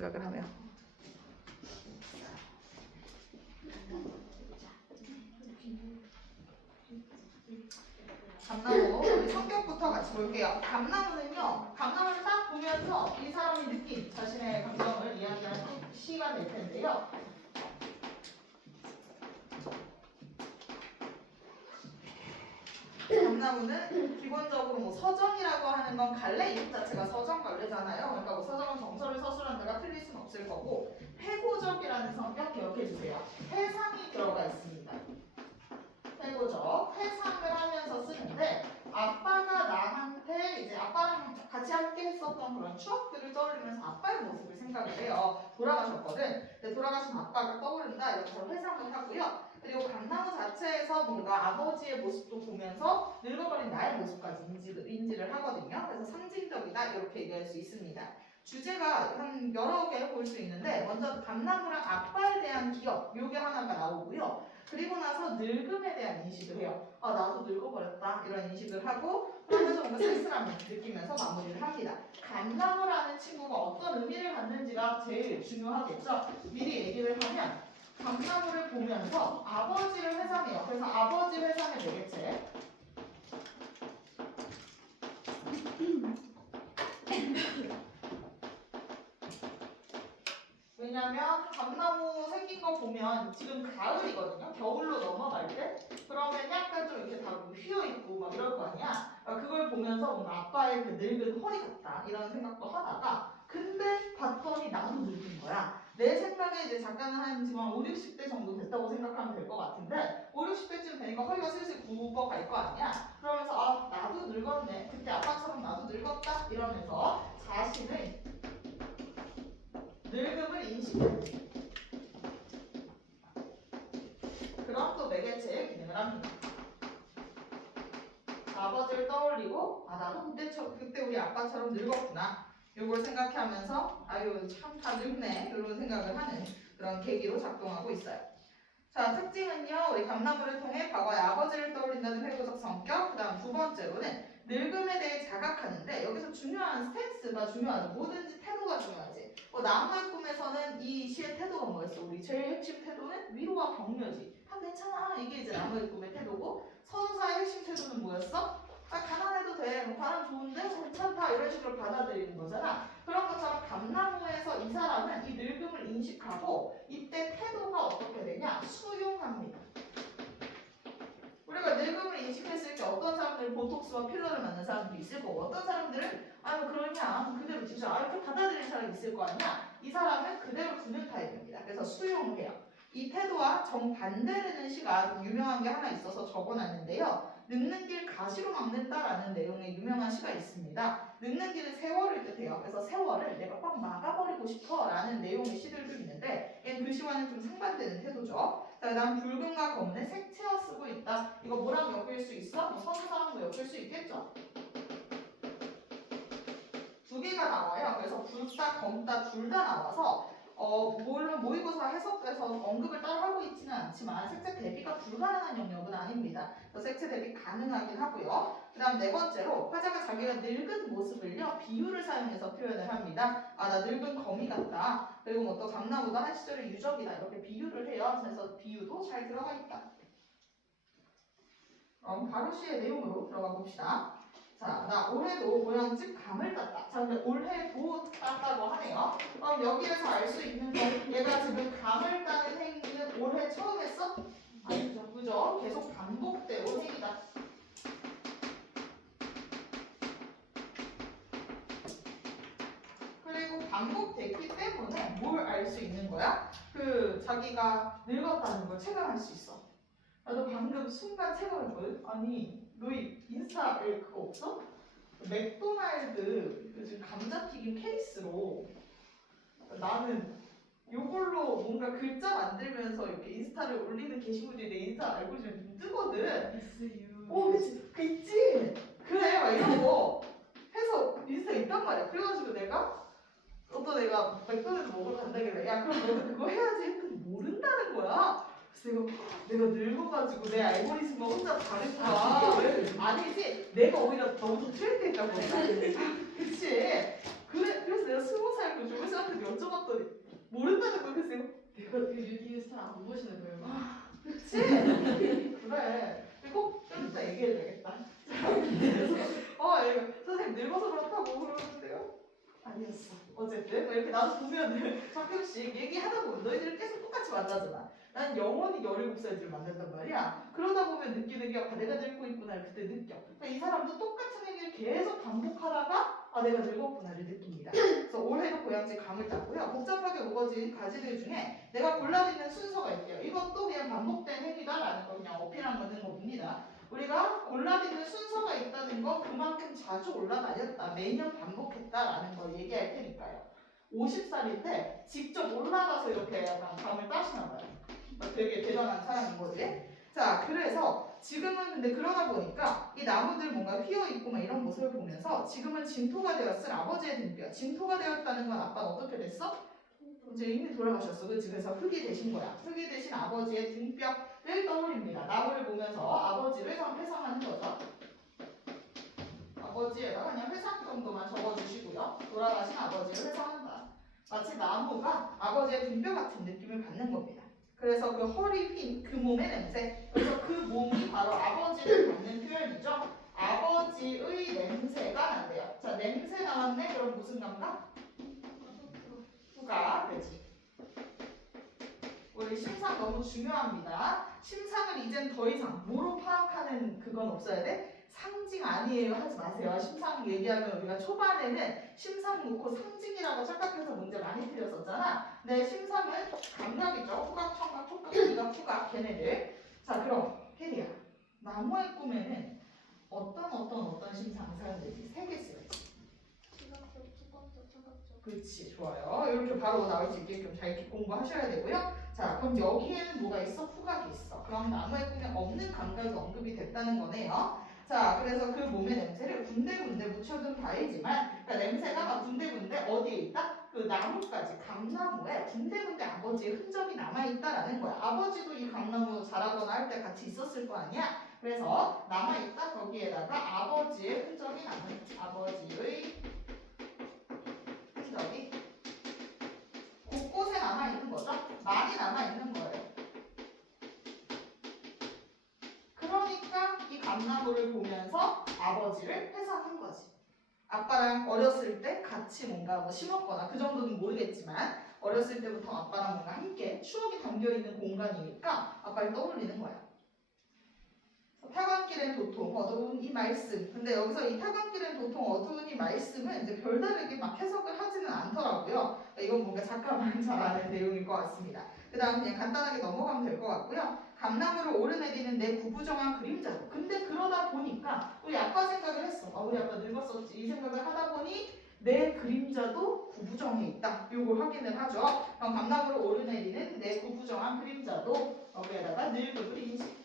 생각을 하면. 감나무 우리 성격부터 같이 볼게요. 감나무는요, 감나무를 딱 보면서 이 사람이 느낀 자신의 감정을 이야기하는 시가 될 텐데요. 감나무는 기본적으로 뭐 서정이라고 하는 건 갈래 이름 자체가 서정 갈래잖아요. 그러니까 뭐 서정은 정서를 서술한다가 틀릴 수는 없을 거고, 회고적이라는 성격 기억해 주세요. 회상이 들어가 있습니다. 회고적, 회상을 하면서 쓰는데, 아빠가 나한테 이제 아빠랑 같이 함께 했었던 그런 추억들을 떠올리면서 아빠의 모습을 생각을 해요. 돌아가셨거든. 근데 돌아가신 아빠가 떠오른다 이러면서 회상을 하고요. 그리고 감나무 자체에서 뭔가 아버지의 모습도 보면서 늙어버린 나의 모습까지 인지를 하거든요. 그래서 상징적이다 이렇게 얘기할 수 있습니다. 주제가 한 여러 개 볼 수 있는데, 먼저 감나무랑 아빠에 대한 기억 요게 하나가 나오고요. 그리고 나서 늙음에 대한 인식을 해요. 아, 나도 늙어버렸다 이런 인식을 하고, 그러면서 뭔가 쓸쓸함을 느끼면서 마무리를 합니다. 감나무라는 친구가 어떤 의미를 갖는지가 제일 중요하겠죠. 미리 얘기를 하면 감나무를 보면서 아버지를 회상해요. 그래서 아버지 회상의 매개체. 왜냐면 감나무 생긴 거 보면 지금 가을이거든요. 겨울로 넘어갈 때 그러면 약간 좀 이렇게 다 휘어있고 막 이럴 거 아니야. 그러니까 그걸 보면서 뭔가 아빠의 그 늙은 허리 같다 이런 생각도 하다가, 근데 봤더니 나도 늙은 거야. 내 생각에 이제 작가는 한 지금 5, 60대 정도 됐다고 생각하면 될 것 같은데, 5, 60대쯤 되니까 허리가 슬슬 굽어갈 거 아니야. 그러면서 아, 나도 늙었네. 그때 아빠처럼 나도 늙었다 이러면서 자신의 늙음을 인식해. 그런 또 매개체의 기능을 합니다. 아버지를 떠올리고, 아, 나도 그때 우리 아빠처럼 늙었구나. 요걸 생각하면서 아유 참 다 늙네 이런 생각을 하는 그런 계기로 작동하고 있어요. 자, 특징은요, 우리 감나무를 통해 과거의 아버지를 떠올린다는 회고적 성격. 그 다음 두 번째로는 늙음에 대해 자각하는데, 여기서 중요한 스탠스가 중요하죠. 뭐든지 태도가 중요하지. 나무의 꿈에서는 이 시의 태도가 뭐였어? 우리 제일 핵심 태도는 위로와 격려지. 아, 괜찮아. 이게 이제 나무의 꿈의 태도고, 선우사의 핵심 태도는 뭐였어? 아, 가난해도 돼. 바람 좋은데? 괜찮다. 이런 식으로 받아들이는 거잖아. 그런 것처럼 감나무에서 이 사람은 이 늙음을 인식하고, 이때 태도가 어떻게 되냐? 수용합니다. 우리가 늙음을 인식했을 때 어떤 사람들은 보톡스와 필러를 맞는 사람들이 있을 거고, 어떤 사람들은 아유 그러냐 그대로 두자 이렇게 받아들이는 사람이 있을 거 아니야. 이 사람은 그대로 두는 타입입니다. 그래서 수용을 해요. 이 태도와 정반대되는 시가 아주 유명한 게 하나 있어서 적어놨는데요. 늙는 길 가시로 막는다라는 내용의 유명한 시가 있습니다. 늙는 길은 세월을 뜻해요. 그래서 세월을 내가 꽉 막아버리고 싶어라는 내용의 시들도 있는데, 얘는 그 시와는 좀 상반되는 태도죠. 자, 그 다음 붉은과 검은의 색채어 쓰고 있다. 이거 뭐랑 엮일 수 있어? 뭐 선사랑도 엮일 수 있겠죠? 두 개가 나와요. 그래서 붉다, 검다 둘 다 나와서 물론 모의고사 해석에서 언급을 따로 하고 있지는 않지만 색채 대비가 불가능한 영역은 아닙니다. 그래서 색채 대비 가능하긴 하고요. 그 다음 네 번째로 화자가 자기가 늙은 모습을요 비유를 사용해서 표현을 합니다. 아, 나 늙은 거미 같다. 그리고 뭐 또 감나무가 한 시절의 유적이다. 이렇게 비유를 해요. 그래서 비유도 잘 들어가 있다. 그럼 바로 시의 내용으로 들어가 봅시다. 자, 나 올해도 고향집 감을 땄다. 자, 근데 올해도 땄다고 하네요. 그럼 여기에서 알 수 있는 건 얘가 지금 감을 따는 행위는 올해 처음 했어? 아니죠. 그죠? 계속 반복되고 행위다. 그리고 반복됐기 때문에 뭘 알 수 있는 거야? 그 자기가 늙었다는 걸 체감할 수 있어. 나도 방금 순간 체감했거든? 아니, 너희 인스타에 그거 없어? 맥도날드 요즘 감자튀김 케이스로 나는 요걸로 뭔가 글자 만들면서 이렇게 인스타를 올리는 게시물들이 내 인스타 알고리즘에 좀 뜨거든. 그치? 그 있지? 그래, 막 이런 거 해서 인스타에 있단 말이야. 그래가지고 내가 어떤 애가 맥도날드 먹으러 간다길래 야, 그럼 너도 그거 해야지 했더니 모른다는 거야. 그래서 내가 늙어가지고 내 알고리즘과 혼자 다르구나. 아니지, 내가 오히려 너무 더 트렌드했다고. 그치? 그래서 내가 20살 그 주무시한테 여쭤봤더니 이거 인스타 안 보시는 거예요? 그치? 그래. 그리고 좀 이따 얘기해도 되겠다. 이거 선생님 늙어서 그렇다고 그러는데요? 아니었어. 어쨌든 이렇게 나도 보면 가끔씩 얘기하다 보면 너희들 계속 똑같이 만나잖아. 난 영원히 17살들을 만난단 말이야. 그러다 보면 느끼는 게 내가 늙고 있구나를 그때 느껴. 그러니까 이 사람도 똑같은 얘기를 계속 반복하다가 내가 늙었구나를 느낍니다. 그래서 올해도 고양지 감을 땄고요. 복잡하게 우거진 가지들 중에 내가 골라듣는 순서가 있대요. 이것도 그냥 반복된 행위다라는 거 그냥 어필한 거는 겁니다. 우리가 골라듣는 순서가 있다는 건 그만큼 자주 올라다녔다. 매년 반복했다라는 걸 얘기할 테니까요. 50살인데 직접 올라가서 이렇게 약간 감을 따시나 봐요. 되게 대단한 사람인 거지. 자, 그래서 지금은 근데 그러다 보니까 이 나무들 뭔가 휘어있고 막 이런 모습을 보면서 지금은 진토가 되었을 아버지의 등뼈. 진토가 되었다는 건 아빠는 어떻게 됐어? 이제 이미 돌아가셨어. 그치? 그래서 흙이 되신 거야. 흙이 되신 아버지의 등뼈를 떠올립니다. 나무를 보면서 아버지를 회상하는 거죠. 아버지에다가 그냥 회상 정도만 적어주시고요. 돌아가신 아버지를 회상한다. 마치 나무가 아버지의 등뼈 같은 느낌을 받는 겁니다. 그래서 그 허리 핀 그 몸의 냄새, 그래서 그 몸이 바로 아버지를 받는 표현이죠. 아버지의 냄새가 난대요. 자, 냄새 나왔네? 그럼 무슨 감각? 후각, 그지? 우리 심상 너무 중요합니다. 심상을 이젠 더 이상 뭐로 파악하는 그건 없어야 돼? 상징 아니에요 하지 마세요. 심상 얘기하면 우리가 초반에는 심상 놓고 상징이라고 착각해서 문제 많이 틀렸었잖아. 네, 심상은 감각이죠. 후각, 청각, 촉각, 미각, 후각 걔네들. 자, 그럼 혜리야, 나무의 꿈에는 어떤 심상이 사용되지? 세 개 쓰겠지. 시각적,觸覚적, 청각적. 그렇지, 좋아요. 이렇게 바로 나올 수 있게끔 잘 공부하셔야 되고요. 자, 그럼 여기에는 뭐가 있어? 후각이 있어. 그럼 나무의 꿈에 없는 감각이 언급이 됐다는 거네요. 자, 그래서 그 몸의 냄새를 군데군데 묻혀둔 바이지만, 그러니까 냄새가 막 군데군데 어디에 있다? 그 나무까지, 감나무에 군데군데 아버지의 흔적이 남아있다라는 거야. 아버지도 이 감나무 자라거나 할 때 같이 있었을 거 아니야? 그래서 남아있다, 거기에다가 아버지의 흔적이 남은, 아버지의 흔적이 곳곳에 남아있는 거죠? 많이 남아있는 거예요. 그러니까 이 감나무를 보면서 아버지를 회상한 거지. 아빠랑 어렸을 때 같이 뭔가 뭐 심었거나 그 정도는 모르겠지만 어렸을 때부터 아빠랑 뭔가 함께 추억이 담겨있는 공간이니까 아빠를 떠올리는 거야. 타관길엔 도통 어두운 이 말씀. 근데 여기서 이 타관길엔 도통 어두운 이 말씀은 이제 별다르게 막 해석을 하지는 않더라고요. 이건 뭔가 작가만 잘 아는 내용일 것 같습니다. 그 다음 그냥 간단하게 넘어가면 될 것 같고요. 감나무를 오르내리는 내 구부정한 그림자로. 근데 그러다 보니까 우리 아빠 생각을 했어. 우리 아빠 늙었었지. 이 생각을 하다 보니 내 그림자도 구부정해 있다. 요걸 확인을 하죠. 그럼 감나무를 오르내리는 내 구부정한 그림자도 여기에다가 늙음을 인식.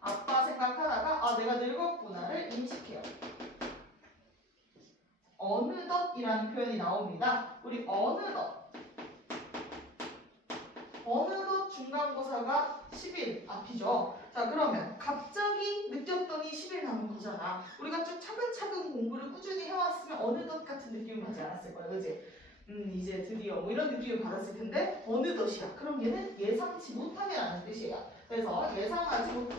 아빠 생각하다가 내가 늙었구나를 인식해요. 어느덧이라는 표현이 나옵니다. 우리 어느덧 중간고사가 10일 앞이죠. 자, 그러면 갑자기 느꼈더니 10일 남은 거잖아. 우리가 좀 차근차근 공부를 꾸준히 해왔으면 어느덧 같은 느낌을 받지 않았을 거야. 그지? 이제 드디어 뭐 이런 느낌을 받았을 텐데 어느덧이야. 그럼 얘는 예상치 못하게라는 뜻이에요. 그래서 예상하지 못한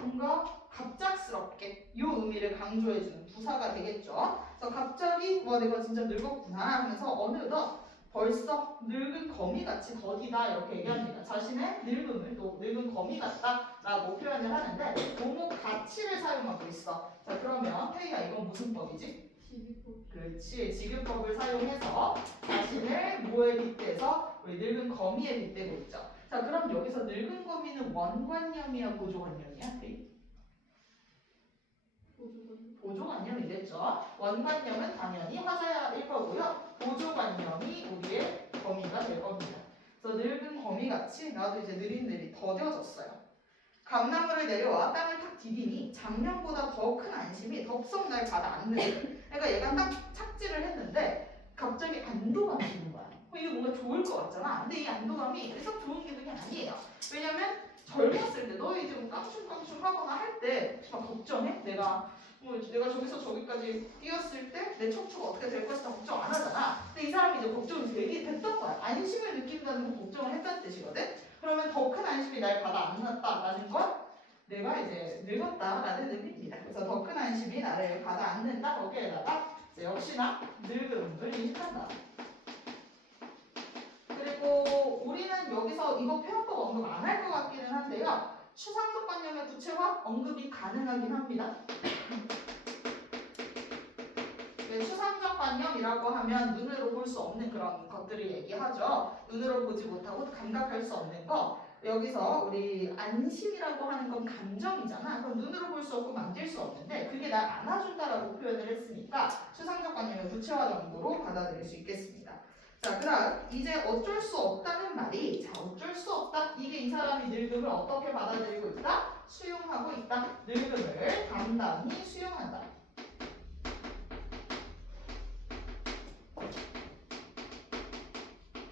뭔가 갑작스럽게 이 의미를 강조해주는 부사가 되겠죠. 그래서 갑자기 내가 진짜 늙었구나 하면서 어느덧 벌써 늙은 거미같이 더디다 이렇게 얘기합니다. 자신의 늙음을 또 늙은 거미 같다라고 표현을 하는데 뭐뭐 가치를 사용하고 있어. 자, 그러면 태희야 이건 무슨 법이지? 지기법. 그렇지. 지급법을 사용해서 자신을 뭐에 빗대서 우리 늙은 거미에 빗대고 있죠. 자, 그럼 여기서 늙은 거미는 원관념이야 보조관념이야? 보조관념이겠죠. 원관념은 당연히 화자일 거고요. 보조관념이 우리의 거미가 될 겁니다. 그래서 늙은 거미같이 나도 이제 느릿느릿 더뎌졌어요. 감나무를 내려와 땅을 탁 디디니 작년보다 더 큰 안심이 덥석 날 가다앉는. 그러니까 얘가 딱 착지를 했는데 갑자기 안도감이 드는 거야. 이게 뭔가 좋을 것 같잖아. 근데 이 안도감이 썩 좋은 기분이 아니에요. 왜냐면 젊었을 때 너 이제 뭐 깡충깡충 하거나 할 때 막 걱정해? 내가 뭐 내가 저기서 저기까지 뛰었을 때 내 척추가 어떻게 될 것이다 걱정 안 하잖아. 근데 이 사람이 이제 걱정이 되게 됐던 거야. 안심을 느낀다는 건 걱정을 했다는 뜻이거든. 그러면 더 큰 안심이 날 받아 안는다라는 건 내가 이제 늙었다라는 의미입니다. 그래서 더 큰 안심이 나를 받아 안는다. 거기에다가 이제 역시나 늙음을 인식한다. 그리고 우리는 여기서 이거 표현법 언급 안 할 것 같기는 한데요. 추상적 관념의 구체화 언급이 가능하긴 합니다. 추상적 관념이라고 하면 눈으로 볼 수 없는 그런 것들을 얘기하죠. 눈으로 보지 못하고 감각할 수 없는 거. 여기서 우리 안심이라고 하는 건 감정이잖아. 그럼 눈으로 볼 수 없고 만질 수 없는데 그게 날 안아준다라고 표현을 했으니까 추상적 관념의 구체화 정도로 받아들일 수 있겠습니다. 자, 그 다음 이제 어쩔 수 없다는 말이 자 어쩔 수 없다. 이게 이 사람이 늙음을 어떻게 받아들이고 있다? 수용하고 있다. 늙음을 담담히 수용한다.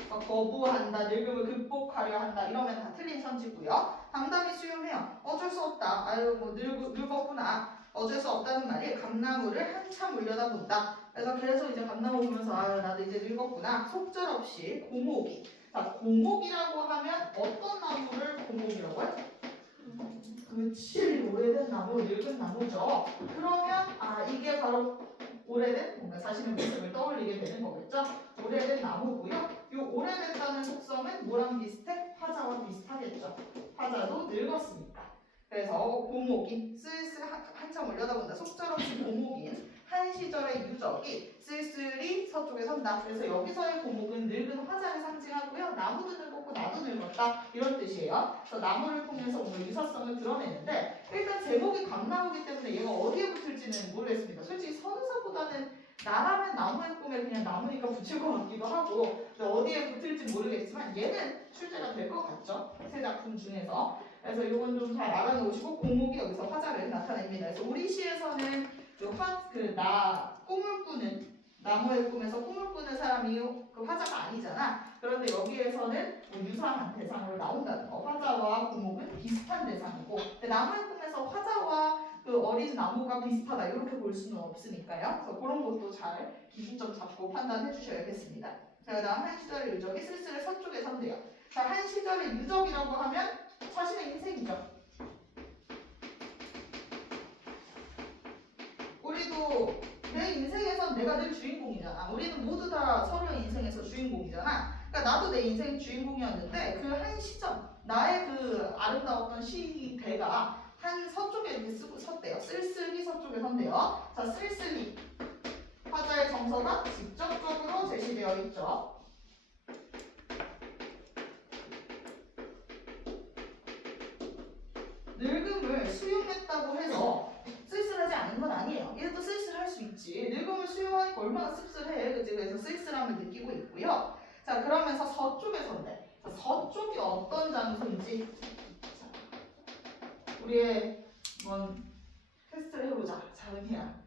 거부한다, 늙음을 극복하려 한다 이러면 다 틀린 선지고요. 담담히 수용해요. 어쩔 수 없다. 아유 뭐 늙었구나. 어쩔 수 없다는 말이 감나무를 한참 올려다본다. 그래서 계속 이제 감나무 보면서 아유 나도 이제 늙었구나. 속절없이 고목이. 자 고목이라고 하면 어떤 나무를 고목이라고 해? 그치 오래된 나무, 늙은 나무죠. 그러면 아 이게 바로 오래된 뭔가 자신의 모습을 떠올리게 되는 거겠죠. 오래된 나무고요. 이 오래됐다는 속성은 뭐랑 비슷해? 화자와 비슷하겠죠. 화자도 늙었으니까. 그래서 고목인 쓸쓸 한참 올려다본다. 속절없이 고목인 한 시절의 유적이 쓸쓸히 서쪽에 선다. 그래서 여기서의 고목은 늙은 화자를 상징하고요. 나무도 늙었고 나도 늙었다 이런 뜻이에요. 그래서 나무를 통해서 뭔가 유사성을 드러내는데 일단 제목이 감나무기 때문에 얘가 어디에 붙을지는 모르겠습니다. 솔직히 선사보다는 나라면 나무의 꿈에 그냥 나무니까 붙일 것 같기도 하고 어디에 붙을지 모르겠지만 얘는 출제가 될 것 같죠. 세 작품 중에서. 그래서 이건 좀 잘 알아놓으시고 고목이 여기서 화자를 나타냅니다. 그래서 우리 시에서는 꿈을 꾸는 나무의 꿈에서 꿈을 꾸는 사람이 그 화자가 아니잖아. 그런데 여기에서는 뭐 유사한 대상으로 나온다는 거. 화자와 고목은 비슷한 대상이고 근데 나무의 꿈에서 화자와 그 어린 나무가 비슷하다 이렇게 볼 수는 없으니까요. 그래서 그런 것도 잘 기준점 잡고 판단해 주셔야겠습니다. 자, 그 다음 한 시절의 유적이 쓸쓸히 서쪽에 선대요. 자, 한 시절의 유적이라고 하면 자신의 인생이죠. 우리도 내 인생에선 내가 늘 주인공이잖아. 우리는 모두 다 서로의 인생에서 주인공이잖아. 그러니까 나도 내 인생 주인공이었는데 그 한 시점 나의 그 아름다웠던 시대가 한 서쪽에 이렇게 섰대요. 쓸쓸히 서쪽에 선대요. 자, 쓸쓸히 화자의 정서가 직접적으로 제시되어 있죠. 늙음을 수용했다고 해서 쓸쓸하지 않은 건 아니에요. 얘도 쓸쓸할 수 있지. 늙음을 수용하니까 얼마나 씁쓸해. 그치? 그래서 쓸쓸함을 느끼고 있고요. 자, 그러면서 서쪽에 선대. 자, 서쪽이 어떤 장소인지 우리의 한번 테스트를 해보자. 자, 은희야.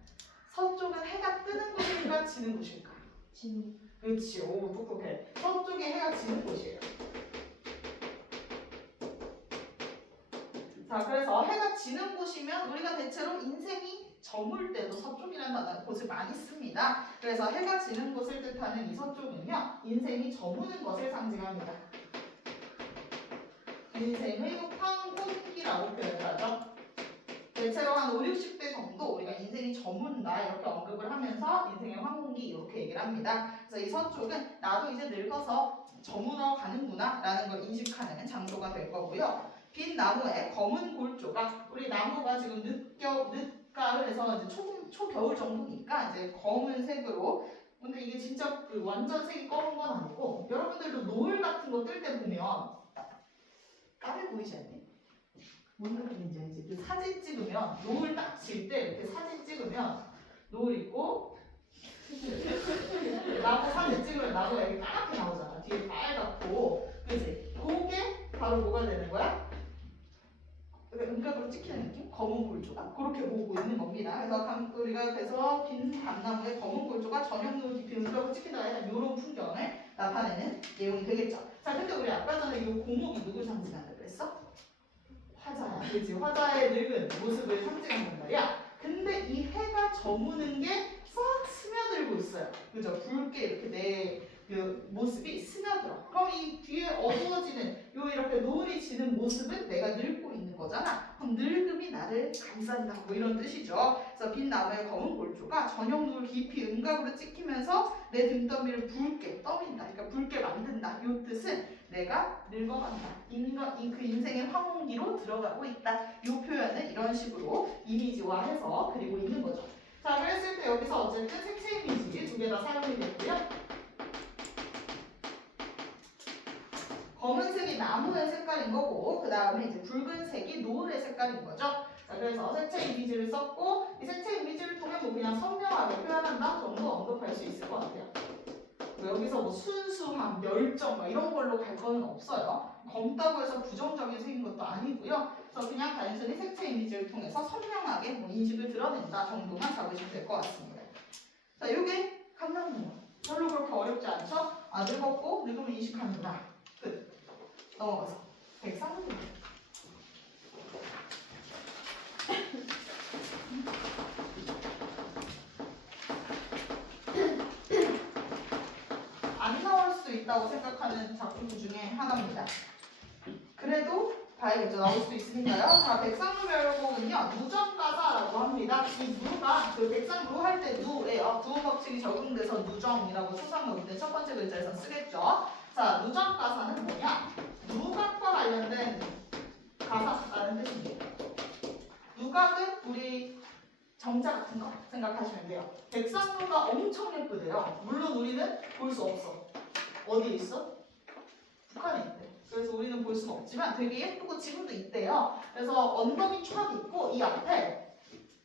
서쪽은 해가 뜨는 곳일까 지는 곳일까? 진. 그렇지. 오, 똑똑해. 서쪽에 해가 지는 곳이에요. 자, 그래서 해가 지는 곳이면 우리가 대체로 인생이 저물 때도 서쪽이라는 곳을 많이 씁니다. 그래서 해가 지는 곳을 뜻하는 이 서쪽은요, 인생이 저무는 것을 상징합니다. 인생의 황혼기라고 표현을 하죠. 대체로 한 5, 60대 정도 우리가 인생이 저문다 이렇게 언급을 하면서 인생의 황혼기 이렇게 얘기를 합니다. 그래서 이 서쪽은 나도 이제 늙어서 저물어 가는구나 라는 걸 인식하는 장소가 될 거고요. 빈 나무에 검은 골조가 우리 나무가 지금 늦가을에서 이제 초겨울 정도니까 이제 검은색으로 근데 이게 진짜 그 완전 색이 검은 건 아니고 여러분들도 노을 같은 거 뜰 때 보면 까매 보이지 않니? 뭔 느낌인지 알지? 그 사진 찍으면 노을 딱 질 때 이렇게 사진 찍으면 노을 있고 나무 사진 찍으면 나무가 이렇게 까맣게 나오잖아. 뒤에 빨갛고 그치? 그게 바로 뭐가 되는 거야? 음각으로 찍히는 느낌? 검은 골조가 그렇게 보고 있는 겁니다. 그래서 우리가 그래서 빈 감나무에 검은 골조가 저녁 노을 깊이 음각으로 찍힌다 해서 이런 풍경을 나타내는 내용이 되겠죠. 자, 근데 우리 아까 전에 이 고목이 누굴 상징한다 그랬어? 화자야. 그렇지. 화자의 늙은 모습을 상징한단 말이야. 근데 이 해가 저무는 게 싹 스며들고 있어요. 그죠? 붉게 이렇게 내 그 모습이 스며들어. 그럼 이 뒤에 어두워지는 요 이렇게 노을이 지는 모습은 내가 늙고 있는 거잖아. 그럼 늙음이 나를 감싼다. 뭐 이런 뜻이죠. 그래서 빈 나무의 검은 골조가 저녁 노을 깊이 음각으로 찍히면서 내 등더미를 붉게 떠민다. 그러니까 붉게 만든다. 이 뜻은 내가 늙어간다. 그 인생의 황혼기로 들어가고 있다. 이 표현을 이런 식으로 이미지화해서 그리고 있는 거죠. 자, 그랬을 때 여기서 어쨌든 색채 이미지 두 개 다 사용이 됐고요. 검은색이 나무의 색깔인 거고 그 다음에 이제 붉은색이 노을의 색깔인 거죠. 자, 그래서 색채 이미지를 썼고 이 색채 이미지를 통해 뭐 그냥 선명하게 표현한다 정도 언급할 수 있을 것 같아요. 뭐 여기서 뭐 순수함, 열정 뭐 이런 걸로 갈 거는 없어요. 검다고 해서 부정적인 색인 것도 아니고요. 그래서 그냥 단순히 색채 이미지를 통해서 선명하게 뭐 인식을 드러낸다 정도만 잡으시면 될 것 같습니다. 자, 이게 감나무. 별로 그렇게 어렵지 않죠? 아, 늙었고 늙음을 인식하는구나. 끝. 넘어가서 백상문. 안 나올 수 있다고 생각하는 작품 중에 하나입니다. 그래도 봐야겠죠. 나올 수도 있으니까요. 자, 백상루별곡은요 누정가사라고 합니다. 이 누가 그 백상루 할 때 누예요. 구음 법칙이 적용돼서 누정이라고 수상 넣을 때 첫 번째 글자에서 쓰겠죠. 자, 누정가사는 뭐냐? 누각과 관련된 가사라는 뜻입니다. 누각은 우리 정자 같은 거 생각하시면 돼요. 백상루가 엄청 예쁘대요. 물론 우리는 볼 수 없어. 어디에 있어? 북한에 있대. 그래서 우리는 볼 수는 없지만 되게 예쁘고 지금도 있대요. 그래서 언덕이 쫙 있고 이 앞에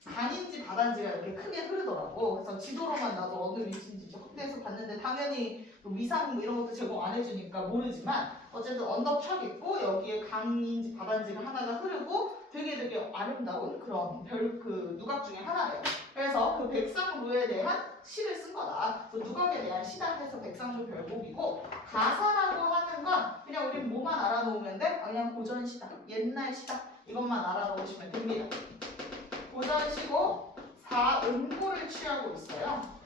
강인지 바다인지가 이렇게 크게 흐르더라고. 그래서 지도로만 나도 어느 위치인지 확대해서 봤는데 당연히 위상 뭐 이런 것도 제공 안 해주니까 모르지만 어쨌든 언덕 쫙 있고 여기에 강인지 바다인지가 하나가 흐르고 되게 아름다운 그런 그 누각 중에 하나래요. 그래서 그 백상루에 대한 시를 쓴 거다. 그 누각에 대한 시다 해서 백상루 별곡이고 가사라고 하는 건 그냥 우리 뭐만 알아놓으면 돼? 그냥 고전 시다, 옛날 시다 이것만 알아놓으시면 됩니다. 고전 시고 사음보를 취하고 있어요.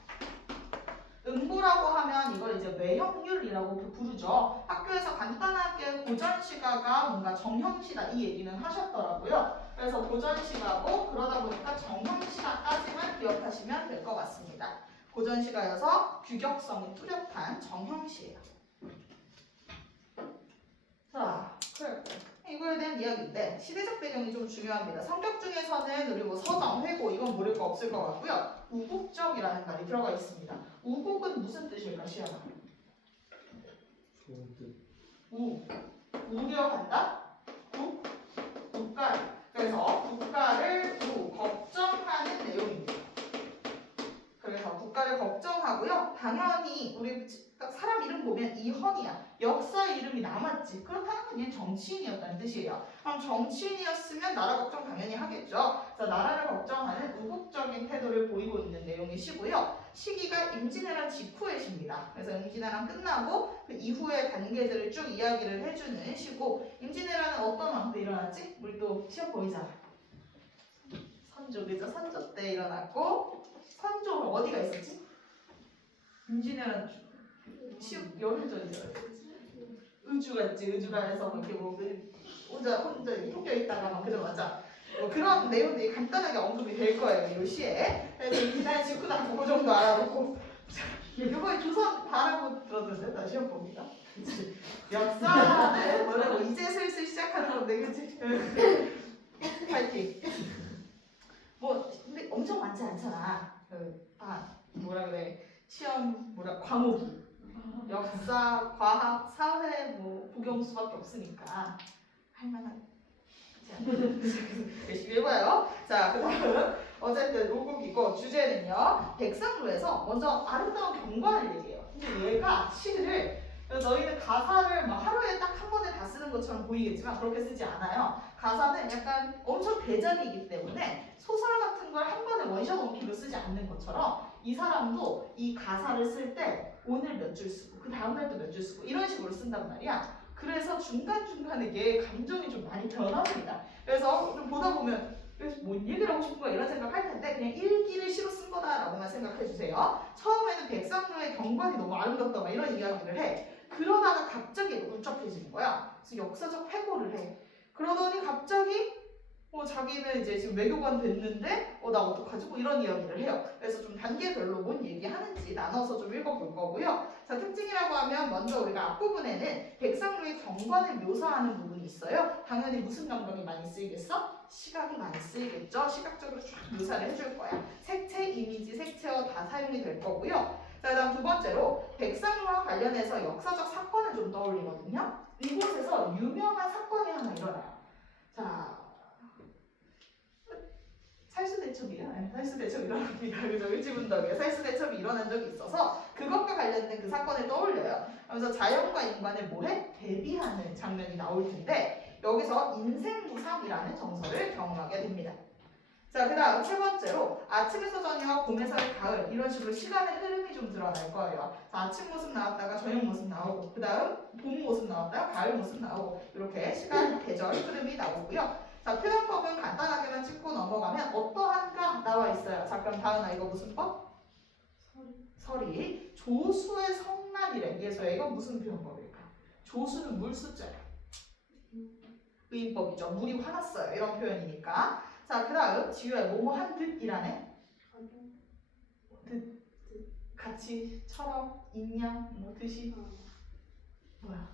음보라고 하면 이걸 이제 외형률이라고 부르죠. 학교에서 간단하게 고전시가가 뭔가 정형시다 이 얘기는 하셨더라고요. 그래서 고전시가고 그러다 보니까 정형시가까지만 기억하시면 될 것 같습니다. 고전시가여서 규격성이 뚜렷한 정형시예요. 자, 이거에 대한 이야기인데 시대적 배경이 좀 중요합니다. 성격 중에서는 그리고 서정, 회고 이건 모를 거 없을 것 같고요. 우국적이라는 말이 들어가 있습니다. 우국은 무슨 뜻일까 시연아? 좋은 뜻. 우려한다? 국가. 그래서 국가를 걱정하는 내용입니다. 그래서 국가를 걱정하고요. 당연히 우리 사람 이름 보면 이헌이야. 역사 이름이 남았지. 그렇다는 건 얘는 정치인이었다는 뜻이에요. 그럼 정치인이었으면 나라 걱정 당연히 하겠죠. 그래서 나라를 걱정하는 우국적인 태도를 보이고 있는 내용의 시고요. 시기가 임진왜란 직후의 시입니다. 그래서 임진왜란 끝나고 그 이후의 단계들을 쭉 이야기를 해주는 시고 임진왜란은 어떤 왕 때 일어났지? 우리 또 시험 보이잖아. 선조, 그죠? 선조 때 일어났고 선조 어디가 있었지? 임진왜란 열흘 전이잖아요. 의주 갔지. 의주가 해서 뭐 이렇게 뭐 혼자 이렇게 쫓겨 있다가 막 그러자. 뭐 그런 내용들이 간단하게 언급이 될 거예요. 이 시에. 그래서 임진왜란 직후다 그 정도 알아놓고 이번에 조선 바라고 들었는데 나 시험 봅니다. 그치? 역사는 뭐라고 이제 슬슬 시작하는 건데 그치? 파이팅. 뭐 근데 엄청 많지 않잖아. 뭐라 그래? 시험 과목이 역사, 과학, 사회, 뭐 국영수밖에 없으니까 할만하지 않나? 열심히 해봐요. 자, 그다음 어쨌든 오곡이고 주제는요. 백상루에서 먼저 아름다운 경관을 얘기해요. 근데 얘가 시를 너희는 가사를 막 하루에 딱 한 번에 다 쓰는 것처럼 보이겠지만 그렇게 쓰지 않아요. 가사는 약간 엄청 대작이기 때문에 소설 같은 걸 한 번에 원샷 원키로 쓰지 않는 것처럼 이 사람도 이 가사를 쓸 때 오늘 몇 줄 쓰고 그 다음날 또 몇 줄 쓰고 이런 식으로 쓴단 말이야. 그래서 중간중간에 얘 감정이 좀 많이 변합니다. 그래서 좀 보다 보면 그래서 뭔 얘기를 하고 싶은 거야 이런 생각할 텐데 그냥 일기를 시로 쓴 거다라고만 생각해 주세요. 처음에는 백상로의 경관이 너무 아름답다 막 이런 이야기를 해. 그러다가 갑자기 울적해지는 거야. 그래서 역사적 회고를 해. 그러더니 갑자기 자기는 이제 지금 외교관 됐는데 나 어떡하지? 뭐 이런 이야기를 해요. 그래서 좀 단계별로 뭔 얘기하는지 나눠서 좀 읽어볼 거고요. 자, 특징이라고 하면 먼저 우리가 앞부분에는 백상로의 경관을 묘사하는 부분이 있어요. 당연히 무슨 감각이 많이 쓰이겠어? 시각이 많이 쓰이겠죠. 시각적으로 쫙 묘사를 해줄 거야. 색채, 이미지, 색채어 다 사용이 될 거고요. 자, 그다음 두 번째로 백상로와 관련해서 역사적 사건을 좀 떠올리거든요. 이곳에서 유명한 사건이 하나 일어나요. 자, 살수대첩이야. 살수대첩 일어납니다. 그죠? 을지문덕에 살수대첩이 일어난 적이 있어서 그것과 관련된 그 사건을 떠올려요. 그래서 자연과 인간을 뭐해? 대비하는 장면이 나올 텐데 여기서 인생무상이라는 정서를 경험하게 됩니다. 자, 그 다음 세 번째로 아침에서 저녁, 봄에서 가을 이런 식으로 시간의 흐름이 좀 드러날 거예요. 자, 아침 모습 나왔다가 저녁 모습 나오고 그 다음 봄 모습 나왔다가 가을 모습 나오고 이렇게 시간, 계절 흐름이 나오고요. 자, 표현법은 간단하게만 짚고 넘어가면 어떠한가 나와 있어요. 자, 그럼 다은아 이거 무슨 법? 서리. 조수의 성난이래. 그래서 이거 무슨 표현법일까? 조수는 물 숫자야. 의인법이죠. 물이 화났어요. 이런 표현이니까. 자, 그 다음 지우야 뭐뭐 한 듯이라네. 듯, 같이, 처럼, 인양, 뭐 듯이. 뭐야?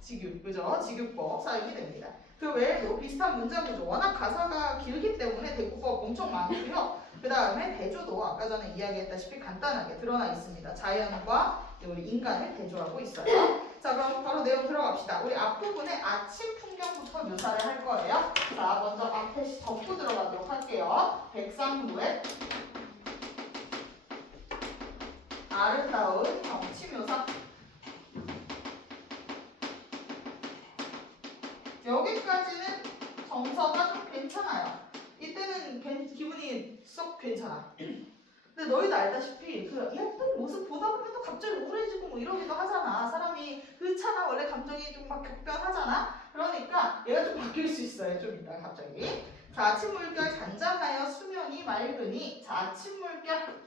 직유, 그죠? 직유법 사용이 됩니다. 그 외에도 비슷한 문장 구조, 워낙 가사가 길기 때문에 대꾸법 엄청 많고요. 그 다음에 대조도 아까 전에 이야기했다시피 간단하게 드러나 있습니다. 자연과 우리 인간을 대조하고 있어요. 자, 그럼 바로 내용 들어갑시다. 우리 앞부분에 아침 풍경부터 묘사를 할 거예요. 자, 먼저 앞에 접고 들어가도록 할게요. 백상로의 아름다운 경치 묘사. 여기까지는 정서가 좀 괜찮아요. 이때는 기분이 썩 괜찮아. 근데 너희도 알다시피 그 예쁜 모습 보다 보면 또 갑자기 우울해지고 뭐 이러기도 하잖아. 사람이 그렇잖아. 원래 감정이 좀 막 격변하잖아. 그러니까 얘가 좀 바뀔 수 있어요. 좀 이따 갑자기. 자, 아침 물결 잔잔하여 수면이 맑으니. 자, 아침 물결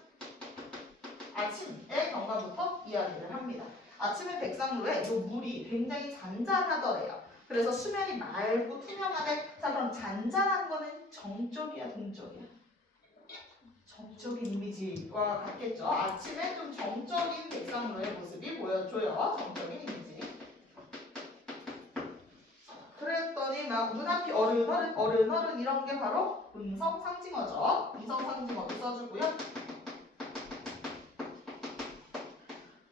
아침의 경과부터 이야기를 합니다. 아침에 백상로에 이 물이 굉장히 잔잔하더래요. 그래서 수면이 맑고 투명하대. 자, 그럼 잔잔한 거는 정적이야, 동적이야? 정적인 이미지와 같겠죠. 아침에 좀 정적인 백상로의 모습이 보여줘요. 정적인 이미지. 그랬더니 막 눈앞이 어른어른 이런 게 바로 음성 상징어죠. 음성 상징어도 써주고요.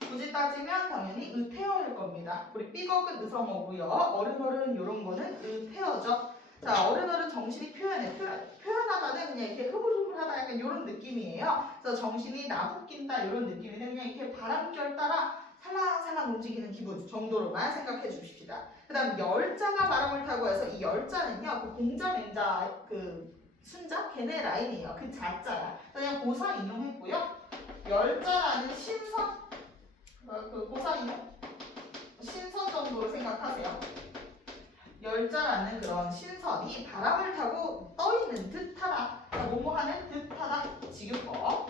굳이 따지면 당연히 의태어일 겁니다. 우리 삐걱은 의성어고요. 어른어른 이런 거는 의태어죠. 자, 어른어른 정신이 표현하다는 그냥 이렇게 흐물흐물하다 약간 이런 느낌이에요. 그래서 정신이 나부낀다 이런 느낌인데 그냥 이렇게 바람결 따라 살랑살랑 움직이는 기분 정도로만 생각해 주십시다. 그 다음 열자가 바람을 타고 해서 이 열자는요 그 공자맹자 그 순자 걔네 라인이에요. 그 자자야. 그냥 고사 인용했고요. 열자라는 신선 그 고사 인용 신선 정도로 생각하세요. 열자라는 그런 신선이 바람을 타고 떠있는 듯하다. 뭐뭐 하는 듯하다. 직유법.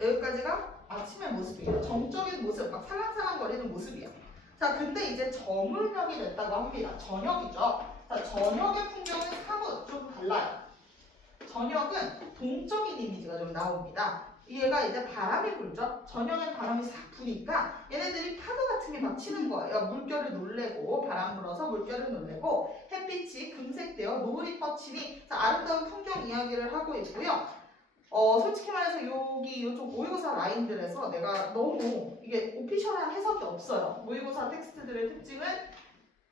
여기까지가 아침의 모습이에요. 정적인 모습, 막 살랑살랑거리는 모습이에요. 자, 근데 이제 저물녘이 됐다고 합니다. 저녁이죠. 자, 저녁의 풍경은 사뭇 좀 달라요. 저녁은 동적인 이미지가 좀 나옵니다. 얘가 이제 바람이 불죠. 저녁엔 바람이 싹 부니까 얘네들이 파도 같은 게 막 치는 거예요. 물결을 놀래고 바람 불어서 물결을 놀래고 햇빛이 금색되어 노을이 뻗치니 아름다운 풍경 이야기를 하고 있고요. 솔직히 말해서 여기 이쪽 모의고사 라인들에서 내가 너무 이게 오피셜한 해석이 없어요. 모의고사 텍스트들의 특징은